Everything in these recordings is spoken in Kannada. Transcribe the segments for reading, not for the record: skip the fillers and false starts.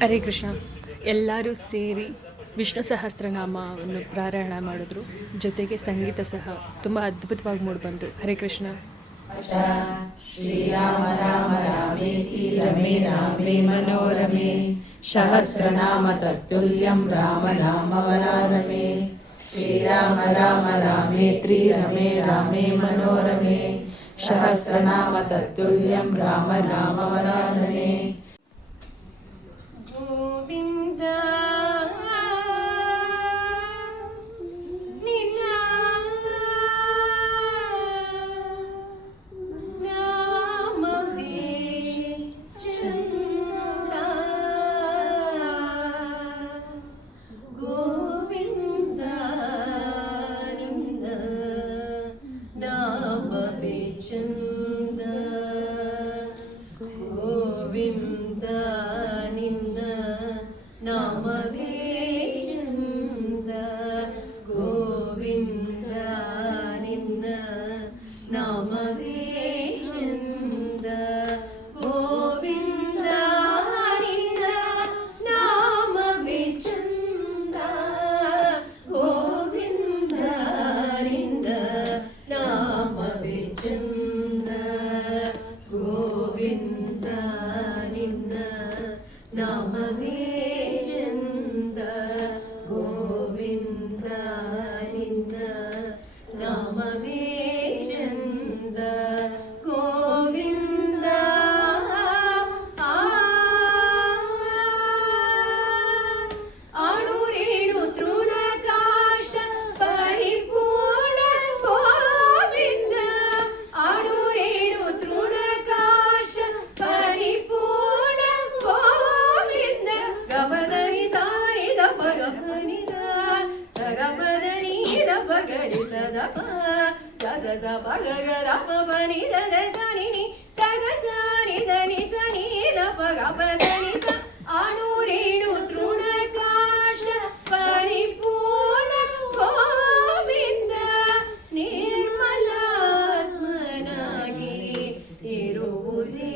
ಹರೇ ಕೃಷ್ಣ. ಎಲ್ಲರೂ ಸೇರಿ ವಿಷ್ಣು ಸಹಸ್ರನಾಮವನ್ನು ಪಾರಾಯಣ ಮಾಡಿದ್ರು. ಜೊತೆಗೆ ಸಂಗೀತ ಸಹ ತುಂಬ ಅದ್ಭುತವಾಗಿ ಮೂಡಿಬಂತು. ಹರೇ ಕೃಷ್ಣ. ಶ್ರೀರಾಮ ರಾಮ ರಾಮೇತಿ ರಮೇ ರಾಮೇ ಮನೋರಮೆ ಸಹಸ್ರನಾಮ ತತ್ತುಲ್ಯಂ ರಾಮ ನಾಮ ವರಾನನೆ. ಶ್ರೀರಾಮ ರಾಮ ರಾಮೇತಿ ರಮೇ ರಾಮೇ ಮನೋರಮೆ ಸಹಸ್ರನಾಮ ತತ್ತುಲ್ಯಂ ರಾಮ ನಾಮ ವರಾನನೆ. ಗೋವಿಂದ ನಿನ್ನ ನಾಮವೇ ಚಂದ. ಗೋವಿಂದ ನಿನ್ನ ನಾಮವೇ ಚಂದ. ಗೋವಿಂದ ನಿನ್ನ ನಾಮವೇ ಚಂದ. ಗೋವಿಂದ ನಿನ್ನ ನಾಮವೇ ಚಂದ. ಗೋವಿಂದ ನಿನ್ನ ನಾಮವೇ ಚಂದ. ಗೋವಿಂದ ನಿನ್ನ ನಾಮವೇ ಚಂದ. ಗೋವಿಂದ ನಿನ್ನ ನಾಮವೇ ಚಂದ. ಗೋವಿಂದ ನಿನ್ನ ನಾಮವೇ ಚಂದ. ಗೋವಿಂದ ಅಣುರೇಣು ತೃಣಕಾಷ್ಟ ಪರಿಪೂರ್ಣ ಗೋವಿಂದ. ಅಣುರೇಣು ತೃಣಕಾಷ್ಟ ಪರಿಪೂರ್ಣ ಗೋವಿಂದ. ಗಮದನಿ ಸಾರಿದ ಪಗಮನಿದ ಸಗಮದನಿ ಪಗರಿ ಸದಪ ಸ ಪಗರಪ ಬನಿದ ಸನಿ ಸಗ ಸಾನಿ ಧನಿ ಸನಿ ದ ಪಗಪದನಿ ಸ. ಅಣುರೇಣು ತೃಣಕಾಷ್ಟ ಪರಿಪೂರ್ಣ ಗೋವಿಂದ. ನಿರ್ಮಲಾತ್ಮನಾಗಿ ಇರುವುದೇ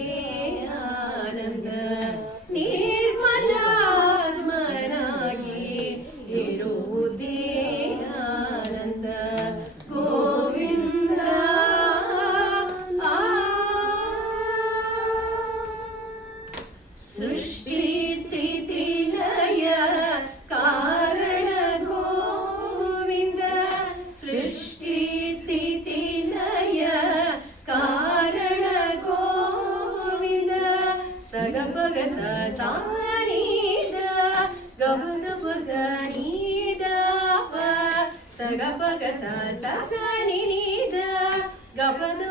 ಆನಂದ. ನಿರ್ಮಲಾತ್ಮನಾಗಿ ಇರುವುದೇ ಆನಂದ. ಗೋವಿಂದ ಸೃಷ್ಟಿ ಸ್ಥಿತಿ ಲಯ ಕಾರಣ ಗೋವಿಂದ. ಸೃಷ್ಟಿ ಸ್ಥಿತಿ ಲಯ ಕಾರಣ ಗೋವಿಂದ. ಸಗ ಪಗ ಸಾನೀದ ಗಮಗ ಪಗ ನೀದ ಪ ಸಗ ಪಗ ಸನಿ ನೀದ ಗಪದ